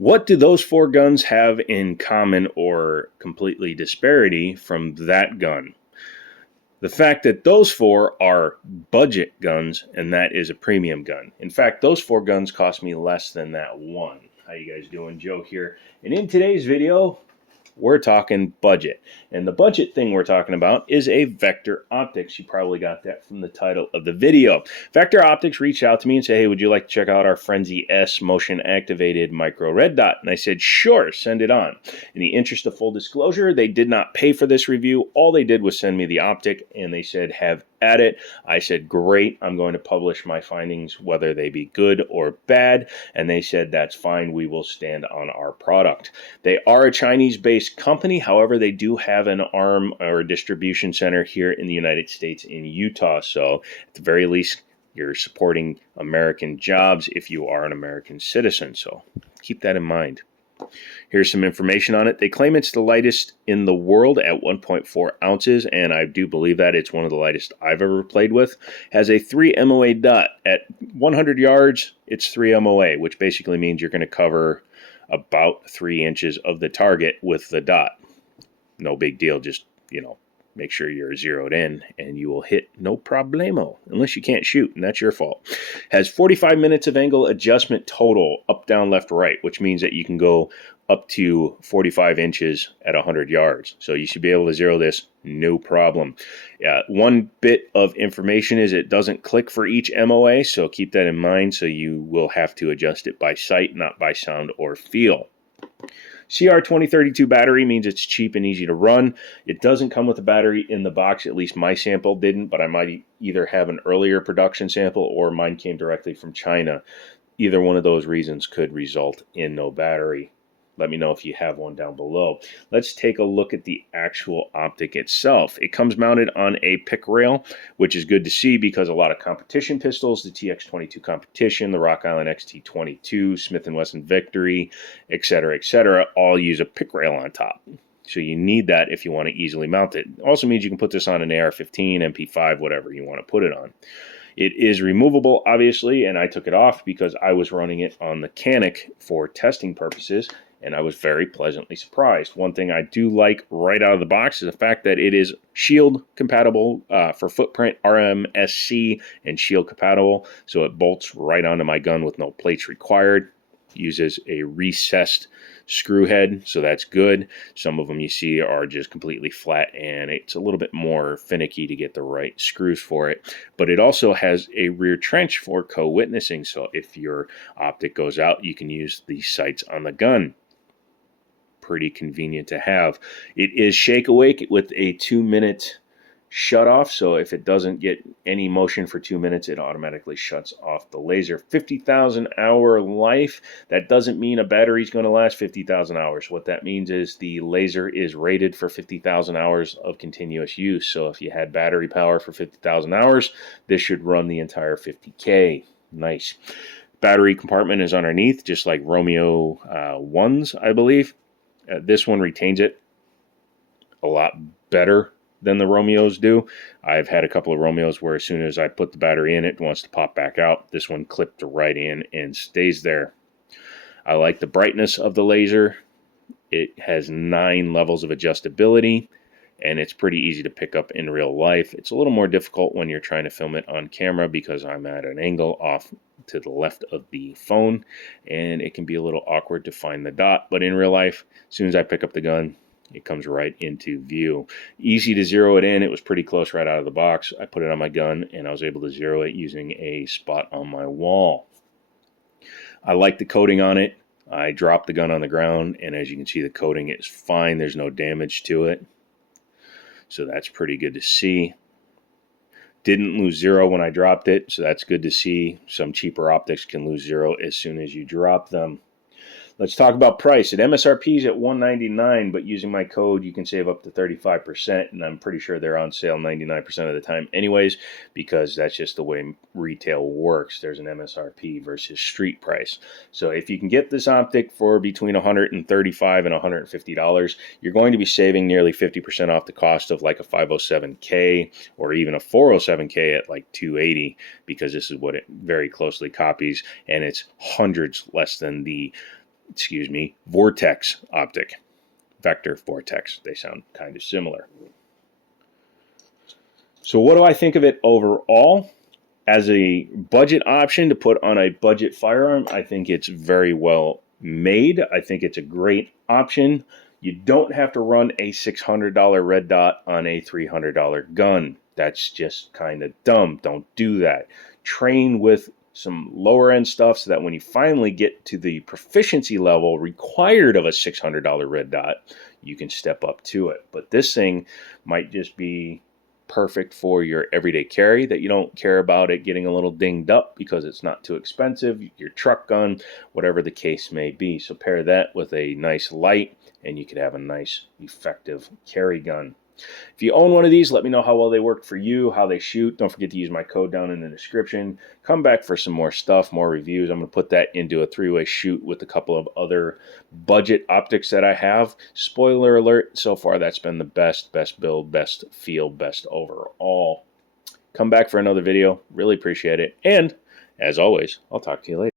What do those four guns have in common or completely disparity from that gun? The fact that those four are budget guns and that is a premium gun. In fact, those four guns cost me less than that one. How you guys doing? Joe here. And in today's video, we're talking budget. And the budget thing we're talking about is a Vector Optics. You probably got that from the title of the video. Vector Optics reached out to me and said, hey, would you like to check out our Frenzy S motion activated micro red dot? And I said, sure, send it on. In the interest of full disclosure, they did not pay for this review. All they did was send me the optic and they said, have at it. I said, great, I'm going to publish my findings, whether they be good or bad. And they said, that's fine, we will stand on our product. They are a Chinese-based company. However, they do have an arm or a distribution center here in the United States in Utah. So at the very least, you're supporting American jobs if you are an American citizen. So keep that in mind. Here's some information on it. They claim it's the lightest in the world at 1.4 ounces, and I do believe that. It's one of the lightest I've ever played with. Has a 3 MOA dot. At 100 yards, it's 3 MOA, which basically means you're going to cover about 3 inches of the target with the dot. No big deal. Just, make sure you're zeroed in and you will hit no problemo, unless you can't shoot, and that's your fault. Has 45 minutes of angle adjustment total, up, down, left, right, which means that you can go up to 45 inches at 100 yards. So you should be able to zero this no problem. One bit of information is it doesn't click for each MOA, so keep that in mind. So you will have to adjust it by sight, not by sound or feel. CR2032 battery means it's cheap and easy to run. It doesn't come with a battery in the box. At least my sample didn't, but I might either have an earlier production sample or mine came directly from China. Either one of those reasons could result in no battery. Let me know if you have one down below. Let's take a look at the actual optic itself. It comes mounted on a pick rail, which is good to see because a lot of competition pistols, the TX22 competition, the Rock Island XT22, Smith & Wesson Victory, etc., all use a pick rail on top. So you need that if you want to easily mount it. Also means you can put this on an AR-15, MP5, whatever you want to put it on. It is removable, obviously, and I took it off because I was running it on the Canik for testing purposes, and I was very pleasantly surprised. One thing I do like right out of the box is the fact that it is Shield compatible for footprint, RMSC, and Shield compatible, so it bolts right onto my gun with no plates required. Uses a recessed screw head, so that's good. Some of them you see are just completely flat, and it's a little bit more finicky to get the right screws for it. But it also has a rear trench for co-witnessing, so if your optic goes out, you can use the sights on the gun. Pretty convenient to have. It is shake awake with a 2-minute shut off, so if it doesn't get any motion for 2 minutes, it automatically shuts off the laser. 50,000 hour life. That doesn't mean a battery's going to last 50,000 hours. What that means is the laser is rated for 50,000 hours of continuous use. So if you had battery power for 50,000 hours, this should run the entire 50K. Nice. Battery compartment is underneath, just like Romeo 1's, I believe. This one retains it a lot better than the Romeos do. I've had a couple of Romeos where as soon as I put the battery in, it wants to pop back out. This one clipped right in and stays there. I like the brightness of the laser. It has 9 levels of adjustability, and it's pretty easy to pick up in real life. It's a little more difficult when you're trying to film it on camera because I'm at an angle off to the left of the phone, and it can be a little awkward to find the dot. But in real life, as soon as I pick up the gun, it comes right into view. Easy to zero it in. It was pretty close right out of the box. I put it on my gun, and I was able to zero it using a spot on my wall. I like the coating on it. I dropped the gun on the ground, and as you can see, the coating is fine. There's no damage to it. So that's pretty good to see. Didn't lose zero when I dropped it, so that's good to see. Some cheaper optics can lose zero as soon as you drop them. Let's talk about price. At MSRP is at $199, but using my code, you can save up to 35%, and I'm pretty sure they're on sale 99% of the time anyways, because that's just the way retail works. There's an MSRP versus street price. So if you can get this optic for between $135 and $150, you're going to be saving nearly 50% off the cost of like a 507K or even a 407K at like $280, because this is what it very closely copies, and it's hundreds less than the Vortex optic. Vector Vortex. They sound kind of similar. So what do I think of it overall? As a budget option to put on a budget firearm, I think it's very well made. I think it's a great option. You don't have to run a $600 red dot on a $300 gun. That's just kind of dumb. Don't do that. Train with some lower end stuff so that when you finally get to the proficiency level required of a $600 red dot, you can step up to it. But this thing might just be perfect for your everyday carry, that you don't care about it getting a little dinged up because it's not too expensive, your truck gun, whatever the case may be. So pair that with a nice light and you could have a nice effective carry gun. If you own one of these, let me know how well they work for you, how they shoot. Don't forget to use my code down in the description. Come back for some more stuff, more reviews. I'm going to put that into a 3-way shoot with a couple of other budget optics that I have. Spoiler alert, so far that's been the best build, best feel, best overall. Come back for another video. Really appreciate it. And as always, I'll talk to you later.